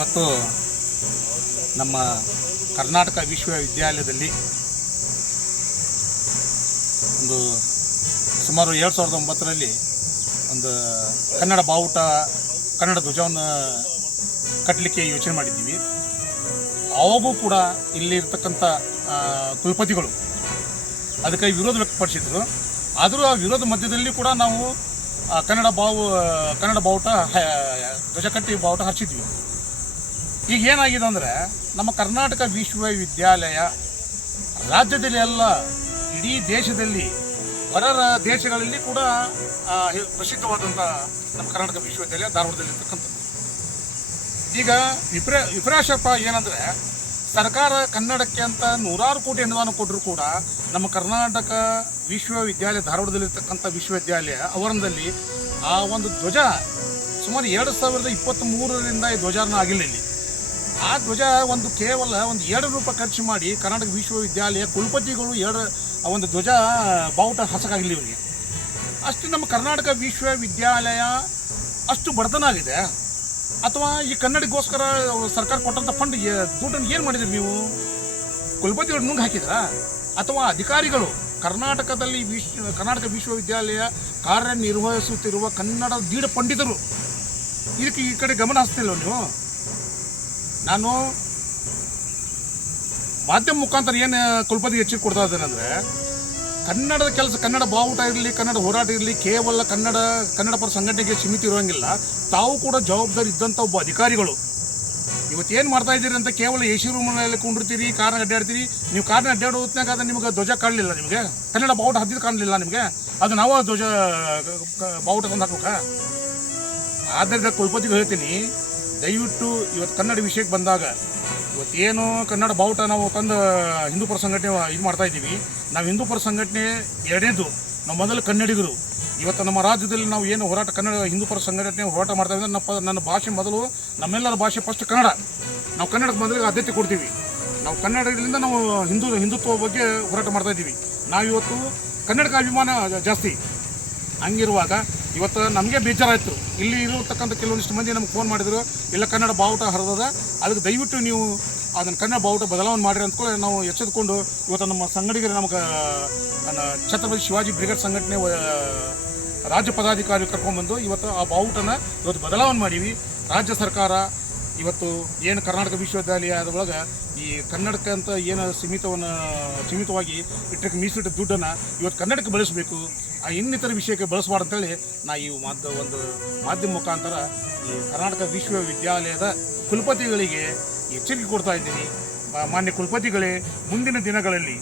ಇವತ್ತು ನಮ್ಮ ಕರ್ನಾಟಕ ವಿಶ್ವವಿದ್ಯಾಲಯದಲ್ಲಿ ಒಂದು ಸುಮಾರು 2009ರಲ್ಲಿ ಒಂದು ಕನ್ನಡ ಬಾವುಟ ಕನ್ನಡ ಧ್ವಜವನ್ನು ಕಟ್ಟಲಿಕ್ಕೆ ಯೋಚನೆ ಮಾಡಿದ್ದೀವಿ. ಅವಾಗೂ ಕೂಡ ಇಲ್ಲಿರ್ತಕ್ಕಂಥ ಕುಲಪತಿಗಳು ಅದಕ್ಕೆ ವಿರೋಧ ವ್ಯಕ್ತಪಡಿಸಿದ್ರು. ಆದರೂ ಆ ವಿರೋಧ ಮಧ್ಯದಲ್ಲಿ ಕೂಡ ನಾವು ಕನ್ನಡ ಬಾವುಟ ಧ್ವಜ ಕಟ್ಟಿ ಬಾವುಟ ಹಚ್ಚಿದ್ವಿ. ಈಗ ಏನಾಗಿದೆ ಅಂದರೆ ನಮ್ಮ ಕರ್ನಾಟಕ ವಿಶ್ವವಿದ್ಯಾಲಯ ರಾಜ್ಯದಲ್ಲಿ ಅಲ್ಲ, ಇಡೀ ದೇಶದಲ್ಲಿ ಹೊರ ದೇಶಗಳಲ್ಲಿ ಕೂಡ ಪ್ರಸಿದ್ಧವಾದಂಥ ನಮ್ಮ ಕರ್ನಾಟಕ ವಿಶ್ವವಿದ್ಯಾಲಯ ಧಾರವಾಡದಲ್ಲಿರ್ತಕ್ಕಂಥದ್ದು. ಈಗ ವಿಪರ್ಯಾಸಪ್ಪ ಏನಂದರೆ ಸರ್ಕಾರ ಕನ್ನಡಕ್ಕೆ ಅಂತ 100 ಕೋಟಿ ಅನುದಾನ ಕೊಟ್ಟರೂ ಕೂಡ ನಮ್ಮ ಕರ್ನಾಟಕ ವಿಶ್ವವಿದ್ಯಾಲಯ ಧಾರವಾಡದಲ್ಲಿರ್ತಕ್ಕಂಥ ವಿಶ್ವವಿದ್ಯಾಲಯ ಆವರಣದಲ್ಲಿ ಆ ಒಂದು ಧ್ವಜ ಸುಮಾರು 2023ರಿಂದ ಈ ಧ್ವಜಾರೋಹಣ ಆಗಿಲ್ಲ. ಇಲ್ಲಿ ಆ ಧ್ವಜ ಕೇವಲ 2 ರೂಪಾಯಿ ಖರ್ಚು ಮಾಡಿ ಕರ್ನಾಟಕ ವಿಶ್ವವಿದ್ಯಾಲಯ ಕುಲಪತಿಗಳು ಒಂದು ಧ್ವಜ ಬಾವುಟ ಹಸಕಾಗಿಲ್ಲ ಇವರಿಗೆ. ಅಷ್ಟು ನಮ್ಮ ಕರ್ನಾಟಕ ವಿಶ್ವವಿದ್ಯಾಲಯ ಅಷ್ಟು ಬಡತನ ಆಗಿದೆ. ಅಥವಾ ಈ ಕನ್ನಡಿಗೋಸ್ಕರ ಸರ್ಕಾರ ಕೊಟ್ಟಂಥ ಫಂಡ್ ದುಡ್ಡನ್ನು ಏನು ಮಾಡಿದ್ರಿ ನೀವು? ಕುಲಪತಿಗಳು ನುಂಗ್ ಹಾಕಿದ್ರಾ? ಅಥವಾ ಅಧಿಕಾರಿಗಳು ಕರ್ನಾಟಕದಲ್ಲಿ ಕರ್ನಾಟಕ ವಿಶ್ವವಿದ್ಯಾಲಯ ಕಾರ್ಯನಿರ್ವಹಿಸುತ್ತಿರುವ ಕನ್ನಡ ದೀಡ ಪಂಡಿತರು ಇದಕ್ಕೆ ಈ ಕಡೆ ಗಮನ ಹರಿಸ್ತಿಲ್ಲ ನೀವು? ನಾನು ಮಾಧ್ಯಮ ಮುಖಾಂತರ ಏನು ಕುಲಪತಿಗೆ ಎಚ್ಚರಿಕೆ ಕೊಡ್ತಾ ಇದ್ದೇನೆ ಅಂದರೆ, ಕನ್ನಡದ ಕೆಲಸ, ಕನ್ನಡ ಬಾವುಟ ಇರಲಿ, ಕನ್ನಡ ಹೋರಾಟ ಇರಲಿ, ಕೇವಲ ಕನ್ನಡ ಪರ ಸಂಘಟನೆಗೆ ಸೀಮಿತ ಇರೋಂಗಿಲ್ಲ. ತಾವು ಕೂಡ ಜವಾಬ್ದಾರಿ ಇದ್ದಂಥ ಒಬ್ಬ ಅಧಿಕಾರಿಗಳು ಇವತ್ತೇನು ಮಾಡ್ತಾ ಇದ್ದೀರಿ ಅಂತ ಕೇವಲ ಎ ಸಿ ರೂಮ್ನಲ್ಲಿ ಕುಂಡಿರ್ತೀರಿ, ಕಾರ್ನ ಅಡ್ಡಾಡ್ತೀರಿ. ನೀವು ಕಾರ್ನ ಅಡ್ಡಾಡೋತ್ನಾಗ ಅದು ನಿಮಗೆ ಧ್ವಜ ಕಾಣಲಿಲ್ಲ, ನಿಮಗೆ ಕನ್ನಡ ಬಾವುಟ ಹದ್ದಿದ್ದು ಕಾಣಲಿಲ್ಲ ನಿಮಗೆ, ಅದು ನಾವು ಧ್ವಜ ಬಾವುಟ ತಂದು ಹಾಕ್ಬೇಕಾ? ಆದ್ದರಿಂದ ಕುಲಪತಿಗೆ ಹೇಳ್ತೀನಿ, ದಯವಿಟ್ಟು ಇವತ್ತು ಕನ್ನಡ ವಿಷಯಕ್ಕೆ ಬಂದಾಗ ಇವತ್ತೇನು ಕನ್ನಡ ಬಾವುಟ ನಾವು ತಂದು ಹಿಂದೂ ಪರ ಸಂಘಟನೆ ಇದು ಮಾಡ್ತಾ ಇದ್ದೀವಿ. ನಾವು ಹಿಂದೂ ಪರ ಸಂಘಟನೆ ಎರಡನೇದು, ನಾವು ಮೊದಲು ಕನ್ನಡಿಗರು. ಇವತ್ತು ನಮ್ಮ ರಾಜ್ಯದಲ್ಲಿ ನಾವು ಏನು ಹೋರಾಟ ಹಿಂದೂ ಪರ ಸಂಘಟನೆ ಹೋರಾಟ ಮಾಡ್ತಾ ಇದ್ದೀವಿ. ನನ್ನ ಭಾಷೆ ಮೊದಲು, ನಮ್ಮೆಲ್ಲರ ಭಾಷೆ ಫಸ್ಟ್ ಕನ್ನಡ. ನಾವು ಕನ್ನಡಕ್ಕೆ ಮೊದಲಿಗೆ ಆದ್ಯತೆ ಕೊಡ್ತೀವಿ. ನಾವು ಕನ್ನಡದಿಂದ ನಾವು ಹಿಂದುತ್ವ ಬಗ್ಗೆ ಹೋರಾಟ ಮಾಡ್ತಾ ಇದ್ದೀವಿ. ನಾವಿವತ್ತು ಕನ್ನಡಕ್ಕೆ ಅಭಿಮಾನ ಜಾಸ್ತಿ. ಹಂಗಿರುವಾಗ ಇವತ್ತು ನಮಗೆ ಬೇಜಾರಾಯಿತು. ಇಲ್ಲಿ ಇರತಕ್ಕಂಥ ಕೆಲವೊಂದಿಷ್ಟು ಮಂದಿ ನಮ್ಗೆ ಫೋನ್ ಮಾಡಿದ್ರು, ಇಲ್ಲ ಕನ್ನಡ ಬಾವುಟ ಹರಿದದ, ಅದಕ್ಕೆ ದಯವಿಟ್ಟು ನೀವು ಅದನ್ನು ಕನ್ನಡ ಬಾವುಟ ಬದಲಾವಣೆ ಮಾಡಿರಿ ಅಂದ್ಕೊಳ್ಳಿ ನಾವು ಎಚ್ಚೆತ್ಕೊಂಡು ಇವತ್ತು ನಮ್ಮ ಸಂಘಟಕರು ನಮಗೆ ಛತ್ರಪತಿ ಶಿವಾಜಿ ಬ್ರಿಗೇಡ್ ಸಂಘಟನೆ ರಾಜ್ಯ ಪದಾಧಿಕಾರಿ ಕರ್ಕೊಂಡ್ಬಂದು ಇವತ್ತು ಆ ಬಾವುಟನ ಇವತ್ತು ಬದಲಾವಣೆ ಮಾಡೀವಿ. ರಾಜ್ಯ ಸರ್ಕಾರ ಇವತ್ತು ಏನು ಕರ್ನಾಟಕ ವಿಶ್ವವಿದ್ಯಾಲಯದೊಳಗೆ ಈ ಕನ್ನಡಕ್ಕೆ ಅಂತ ಏನು ಸೀಮಿತವಾಗಿ ಇಟ್ಟಕ್ಕೆ ಮೀಸಲಿಟ್ಟ ದುಡ್ಡನ್ನು ಇವತ್ತು ಕನ್ನಡಕ್ಕೆ ಬಳಸಬೇಕು, ಆ ಇನ್ನಿತರ ವಿಷಯಕ್ಕೆ ಬಳಸಬಾರ್ದು ಅಂತೇಳಿ ನಾ ಈ ಒಂದು ಮಾಧ್ಯಮ ಮುಖಾಂತರ ಈ ಕರ್ನಾಟಕ ವಿಶ್ವವಿದ್ಯಾಲಯದ ಕುಲಪತಿಗಳಿಗೆ ಎಚ್ಚರಿಕೆ ಕೊಡ್ತಾ ಇದ್ದೀನಿ. ಮಾನ್ಯ ಕುಲಪತಿಗಳೇ, ಮುಂದಿನ ದಿನಗಳಲ್ಲಿ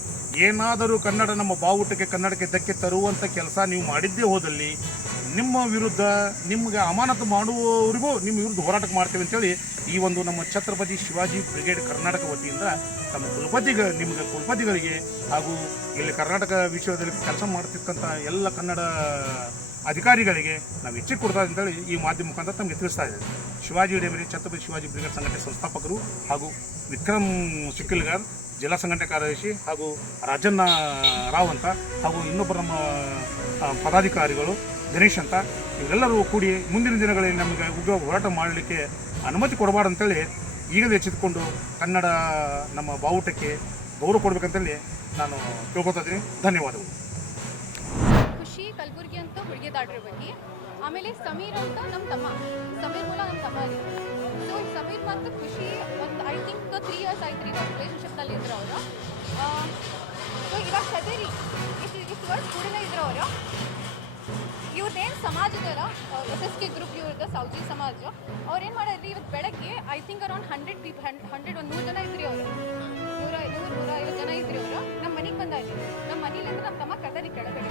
ಏನಾದರೂ ಕನ್ನಡ ನಮ್ಮ ಬಾವುಟಕ್ಕೆ ಕನ್ನಡಕ್ಕೆ ಧಕ್ಕೆ ತರುವಂಥ ಕೆಲಸ ನೀವು ಮಾಡಿದ್ದೇ ಹೋದಲ್ಲಿ ನಿಮ್ಮ ವಿರುದ್ಧ ನಿಮಗೆ ಅಮಾನತು ಮಾಡುವವರಿಗೂ ನಿಮ್ಮ ವಿರುದ್ಧ ಹೋರಾಟಕ್ಕೆ ಮಾಡ್ತೇವೆ ಅಂತೇಳಿ ಈ ಒಂದು ನಮ್ಮ ಛತ್ರಪತಿ ಶಿವಾಜಿ ಬ್ರಿಗೇಡ್ ಕರ್ನಾಟಕ ವತಿಯಿಂದ ನಮ್ಮ ಕುಲಪತಿಗಳಿಗೆ ಹಾಗೂ ಇಲ್ಲಿ ಕರ್ನಾಟಕ ವಿಶ್ವವಿದ್ಯಾಲಯದಲ್ಲಿ ಕೆಲಸ ಮಾಡ್ತಿರ್ತಕ್ಕಂಥ ಎಲ್ಲ ಕನ್ನಡ ಅಧಿಕಾರಿಗಳಿಗೆ ನಾವು ಎಚ್ಚರಿಕೆ ಕೊಡ್ತಾ ಅಂತೇಳಿ ಈ ಮಾಧ್ಯಮ ಮುಖಾಂತರ ತಮಗೆ ತಿಳಿಸ್ತಾ ಇದ್ದೇವೆ. ಶಿವಾಜಿ ಡೇಮರಿ ಛತ್ರಪತಿ ಶಿವಾಜಿ ಬ್ರಿಗೇಡ್ ಸಂಘಟನೆ ಸಂಸ್ಥಾಪಕರು ಹಾಗೂ ವಿಕ್ರಮ್ ಶಿಕ್ಕಿಲ್ಗಾರ್ ಜಿಲ್ಲಾ ಸಂಘಟನೆ ಕಾರ್ಯದರ್ಶಿ ಹಾಗೂ ರಾಜಣ್ಣ ರಾವ್ ಅಂತ ಹಾಗೂ ಇನ್ನೊಬ್ಬರು ನಮ್ಮ ಪದಾಧಿಕಾರಿಗಳು ಗಣೇಶ್ ಅಂತ, ಇವರೆಲ್ಲರೂ ಕೂಡಿ ಮುಂದಿನ ದಿನಗಳಲ್ಲಿ ನಮಗೆ ಉಗ್ರ ಹೋರಾಟ ಮಾಡಲಿಕ್ಕೆ ಅನುಮತಿ ಕೊಡಬಾರ್ದು ಅಂತೇಳಿ ಈಗಲೇ ಎಚ್ಚೆತ್ತುಕೊಂಡು ಕನ್ನಡ ನಮ್ಮ ಬಾವುಟಕ್ಕೆ ಗೌರವ ಕೊಡಬೇಕಂತೇಳಿ ನಾನು ಕೇಳ್ಕೊತಾ ಇದ್ದೀನಿ. ಧನ್ಯವಾದಗಳು. ಖುಷಿ ಕಲಬುರ್ಗಿ ಅಂತ ಹುಡುಗಿ ದಾಡ್ರ ಬಗ್ಗೆ, ಆಮೇಲೆ ಸಮೀರ್ ಅಂತ ನಮ್ಮ ತಮ್ಮ, ಸಮೀರ್ ಮೂಲ ನಮ್ಮ ತಮ್ಮ ಅಲ್ಲಿ. ಸೊ ಸಮೀರ್ ಮತ್ತು ಖುಷಿ ಒಂದು ಐ ಥಿಂಕ್ 3 years ಆಯ್ತು ರೀ ನಾವು ರಿಲೇಷನ್ಶಿಪ್ನಲ್ಲಿ ಇದ್ರು ಅವರು. ಸೊ ಇವಾಗ ಸದೇರಿ ಇಷ್ಟು ವರ್ಷ ಕೂಡಲೇ ಇದ್ರು ಅವರು. ಇವ್ರದ್ದೇನು ಸಮಾಜ ಇದೆಯಲ್ಲ, SSK ಗ್ರೂಪ್ ಇವ್ರದ್ದು ಸೌಜಿ ಸಮಾಜ, ಅವ್ರು ಏನು ಮಾಡಿದ್ರಿ ಇವತ್ತು ಬೆಳಗ್ಗೆ ಐ ಥಿಂಕ್ ಅರೌಂಡ್ 100 ಜನ ಇದ್ರಿ ಅವರು. 150 ಜನ ಇದ್ರಿ ಅವರು. ನಮ್ಮ ಮನೆಗೆ ಬಂದಾಯ್ತು. ನಮ್ಮ ಮನೇಲಿಂದ ನಮ್ಮ ತಮ್ಮ ಕದರಿ ಕೆಳಗಡೆ.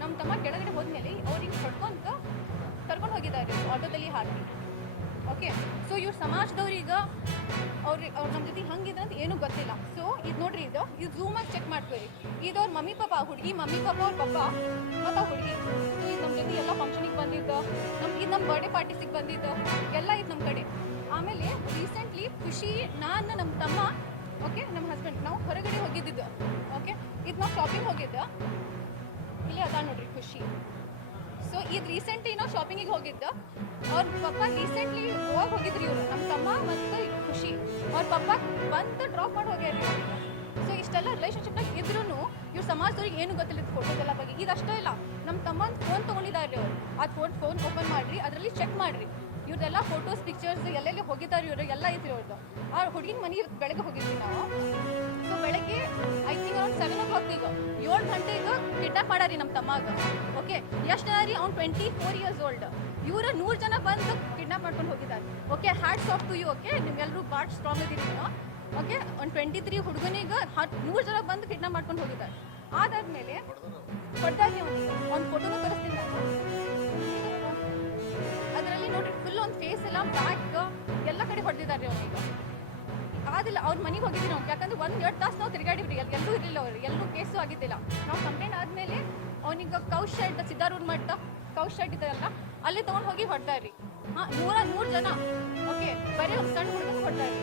ನಮ್ಮ ತಮ್ಮ ಕೆಳಗಡೆ ಹೋದ್ಮೇಲೆ ಅವ್ರಿಗೆ ಕರ್ಕೊಂಡು ಹೋಗಿದ್ದಾರೆ ಆಟೋದಲ್ಲಿ ಹಾಕಿ. ಓಕೆ, ಸೊ ಇವ್ರ ಸಮಾಜದವ್ರೀಗ ಅವ್ರು ನಮ್ಮ ಜೊತೆ ಹಂಗಿದೆ ಅಂತ ಏನೂ ಗೊತ್ತಿಲ್ಲ. ಸೊ ಇದು ನೋಡ್ರಿ, ಇದು ಝೂಮಾಗಿ ಚೆಕ್ ಮಾಡ್ತೀವಿ. ಇದು ಅವ್ರ ಮಮ್ಮಿ ಪಾಪ, ಹುಡುಗಿ ಮಮ್ಮಿ ಪಾಪ, ಅವ್ರ ಪಪ್ಪ ಮತ್ತು ಹುಡುಗಿ. ಸೊ ಇದು ನಮ್ಮ ಜೊತೆ ಎಲ್ಲ ಫಂಕ್ಷನಿಗೆ ಬಂದಿದ್ದು, ಇದು ನಮ್ಮ ಬರ್ಡೇ ಪಾರ್ಟೀಸಿಗೆ ಬಂದಿದ್ದು ಎಲ್ಲ ಇದು ನಮ್ಮ ಕಡೆ. ಆಮೇಲೆ ರೀಸೆಂಟ್ಲಿ ಖುಷಿ, ನಾನು, ನಮ್ಮ ತಮ್ಮ, ಓಕೆ, ನಮ್ಮ ಹಸ್ಬೆಂಡ್, ನಾವು ಹೊರಗಡೆ ಹೋಗಿದ್ದಿದ್ದು. ಓಕೆ, ಇದು ನಾವು ಶಾಪಿಂಗ್ ಹೋಗಿದ್ದು. ಇಲ್ಲಿ ಅದ ನೋಡ್ರಿ ಖುಷಿ. ಸೊ ಇದು ರೀಸೆಂಟ್ಲಿ ನಾವು ಶಾಪಿಂಗಿಗೆ ಹೋಗಿದ್ದು. ಅವ್ರ ಪಪ್ಪ ರೀಸೆಂಟ್ಲಿ ಗೋವಾಗ ಹೋಗಿದ್ರಿ ಇವರು. ನಮ್ಮ ತಮ್ಮ ಮತ್ತು ಅವ್ರ ಪಪ್ಪ ಬಂದು ಡ್ರಾಪ್ ಮಾಡಿ ಹೋಗ್ಯಾರಿ ಅವ್ರಿಗೆ. ಸೊ ಇಷ್ಟೆಲ್ಲ ರಿಲೇಷನ್ಶಿಪ್ನಾಗ ಇದ್ರೂ ಇವ್ರ ಸಮಾಜದವ್ರಿಗೆ ಏನು ಗೊತ್ತಿಲ್ಲ ಫೋಟೋಸ್ ಎಲ್ಲ ಬಗ್ಗೆ. ಇದಷ್ಟೇ ಇಲ್ಲ, ನಮ್ಮ ತಮ್ಮನ ಫೋನ್ ತೊಗೊಂಡಿದ್ದಾರೆ ಅವ್ರು. ಅದು ಫೋನ್ ಓಪನ್ ಮಾಡಿರಿ, ಅದರಲ್ಲಿ ಚೆಕ್ ಮಾಡಿರಿ, ಇವ್ರದೆಲ್ಲ ಫೋಟೋಸ್ ಪಿಕ್ಚರ್ಸ್ ಎಲ್ಲೆಲ್ಲಿ ಹೋಗಿದ್ದಾರೆ ಇವರು ಎಲ್ಲ ಐತ್ರಿ ಅವ್ರದ್ದು. ಆ ಹುಡುಗಿನ ಮನೆ ಬೆಳಗ್ಗೆ ಹೋಗಿದ್ವಿ ನಾವು. ಸೊ ಬೆಳಗ್ಗೆ ಐ ಥಿಂಕ್ ಅರೌಂಡ್ 7 o'clock ಈಗ 7 ಗಂಟೆಗೆ ಕಿಡ್ನಾಪ್ ಮಾಡಾರಿ ನಮ್ಮ ತಮ್ಮಾಗ. ಓಕೆ, ಎಷ್ಟು ಜನ ರೀ? ಅವ್ನು 24 years old. ಇವ್ರ 100 ಜನ ಬಂದು ಕಿಡ್ನಾಪ್ ಮಾಡ್ಕೊಂಡು ಹೋಗಿದ್ದಾರೆ. Okay, hats off to you. Okay, ನಿಮ್ಗೆಲ್ಲರೂ ಭಾಳ ಸ್ಟ್ರಾಂಗ್ ಇದ್ದೀರಿ ನೀವು. ಓಕೆ, ಒಂದು 23 ಹುಡುಗನಿಗೆ 100 ಜನ ಬಂದು ಕಿಡ್ನಾಪ್ ಮಾಡ್ಕೊಂಡು ಹೋಗಿದ್ದಾರೆ. ಅದಾದ್ಮೇಲೆ ಹೊಡೆದಾಗಿ ಅವ್ನ ಫೋಟೋನು ತೋರಿಸ್ತೀನಿ ನಾನು. ಅದರಲ್ಲಿ ನೋಡ್ರಿ ಫುಲ್ ಒಂದು ಫೇಸ್ ಎಲ್ಲ ಬ್ಯಾಕ್ ಎಲ್ಲ ಕಡೆ ಹೊಡೆದಿದ್ದಾರೆ ಅವನಿಗೆ. ಆದಿಲ್ಲ, ಅವ್ರ ಮನೆಗೆ ಹೋಗಿದ್ವಿ ನಾವು. ಯಾಕಂದ್ರೆ 1-2 ತಾಸು ನಾವು ತಿರುಗಾಡಿವ್ರಿ, ಎಲ್ಲೂ ಇರಲಿಲ್ಲ ಅವ್ರು, ಎಲ್ಲೂ ಕೇಸು ಆಗಿದ್ದಿಲ್ಲ. ನಾವು ಕಂಪ್ಲೇಂಟ್ ಆದಮೇಲೆ ಅವನಿಗೆ ಕೌಶ್ ಶೆಡ್, ಸಿದ್ದಾರೂಢ ಮಟ್ಟ ಕೌಶ್ ಶೆಡ್ ಇದೆಯಲ್ಲ, ಅಲ್ಲಿ ತೊಗೊಂಡು ಹೋಗಿ ಹೊಡ್ದಾರ್ರಿ. ಹಾಂ, 100 ಜನ. ಓಕೆ, ಬರೀ ಒಂದು ಸಣ್ಣ ಹುಡುಗನ ಹೊಡ್ದಾರ್ರಿ.